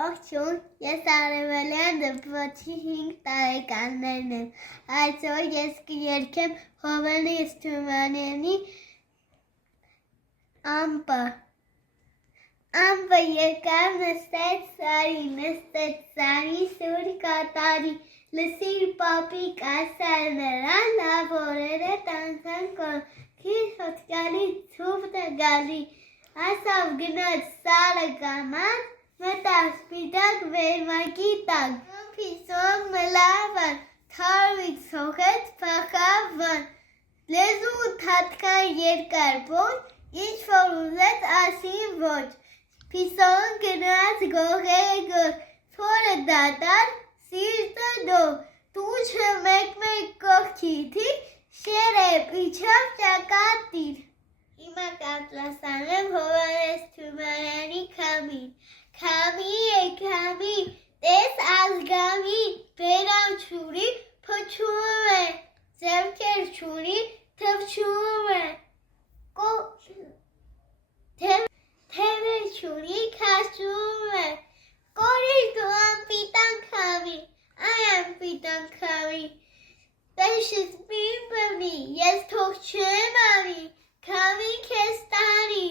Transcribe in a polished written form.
Ողջույն, ես Արևելյան դպրոցի 5 տարեկաններն եմ, այսօր ես կերքեմ Հովհաննես Թումանյանի ամպը։ Ամպը երկար նստեց սարի, սուր կատարի, լսիր պապիկ ասար նրան, լավ օրերը տանցան կողքի հոտկալի ցուվ տգալի, ասավ գնաց սարը կամած, մտավ սպիտակ վերմակի տակ, փիսով մլավան, թարվից հողեց փախավան, լեզու թատքան երկար ոչ, ինչ-որ ուզեց ասին ոչ, փիսոն գնաց գողերը գոր, թորը դատար, սիրտը դով, տուչը մեկ կողքիթի, շերեպ իչավ ճակատիր։ Հիմա կատլասանեմ Հովհաննես Թումանյանի քամին, քամի է քամի, տես ազգամի, բերան չուրի, փչում է, ձեռքեր չունի, թվչում է, թևը չունի, քաշում է, կորիր դու անպիտան քամի, այ անպիտան քամի, տեշս մի բնի, ես թող չեմ անի, քամի քեզ տանի։